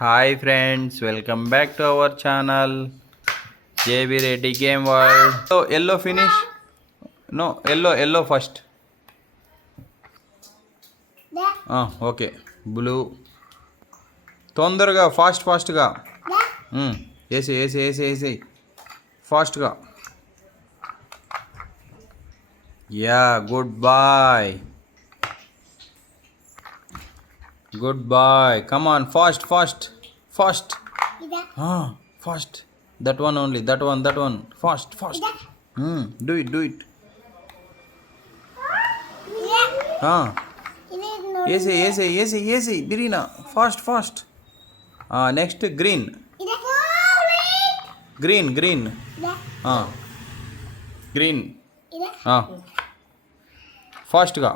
Hi friends, welcome back to our channel JB Reddy Game World. So yellow finish? No, yellow first. Okay. Blue. తొందరగా ఫాస్ట్గా వేసి ఫాస్ట్గా. Yeah good boy. Come on, fast. Fast. That one only. That one. Fast. Do it. Easy. Birina. Fast. Next green. Green. Green. Fast ga.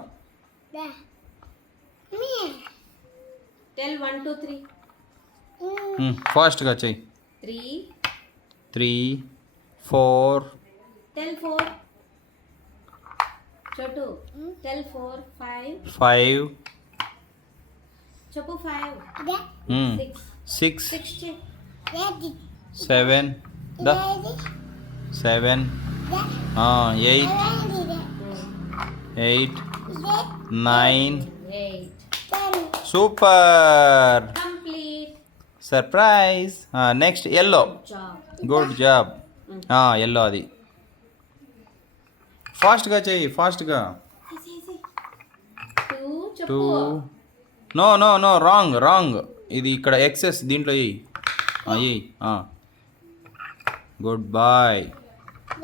Tell 1, 2, 3. Fast ga chai. 3, 4. Tell 4. Chotu. Tell 4, 5. 5. Chopu 5. 6. 6. 7. 7. 8. 9. 8. Super. Complete. Surprise. Next yellow. Good job. Good job. Yellow అది. ఫాస్ట్గా చెయ్యి. 2. Chopu. 2. No wrong. ఇది ఇక్కడ ఎక్సెస్ దీంట్లో ఎయ్యి. Good boy.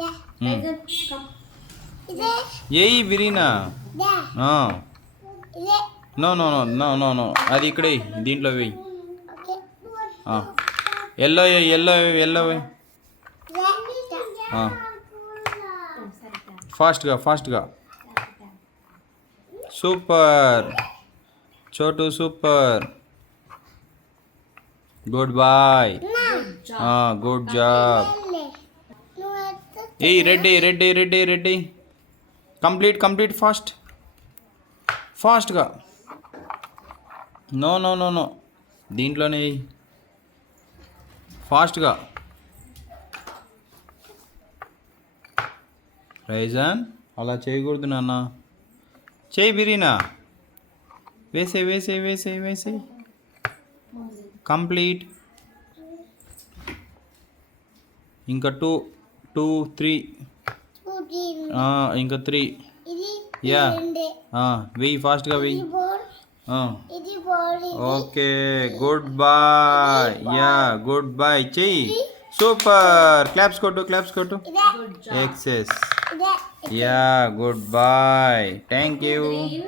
Raisen. Come. ఎయ్యి విరీనా. No అది ఇక్కడే దీంట్లో వెయ్యి. ఎల్లో ఫాస్ట్గా. Super Chotu, super. Good boy. Good job. ఏయ్ రెడ్డి. కంప్లీట్ ఫాస్ట్గా. నో దీంట్లోనే ఫాస్ట్గా. రైజన్ అలా చేయకూడదు నాన్న. చేయి బిరీనా. వేసే కంప్లీట్. ఇంకా 2, 3. ఇంకా 3. యా వెయ్యి ఫాస్ట్గా వెయ్యి. Okay good boy. Good boy చెయ్యి. సూపర్. క్లాప్స్ కొట్టు. Good job. ఎక్సెస్. Good boy. Thank you. Green.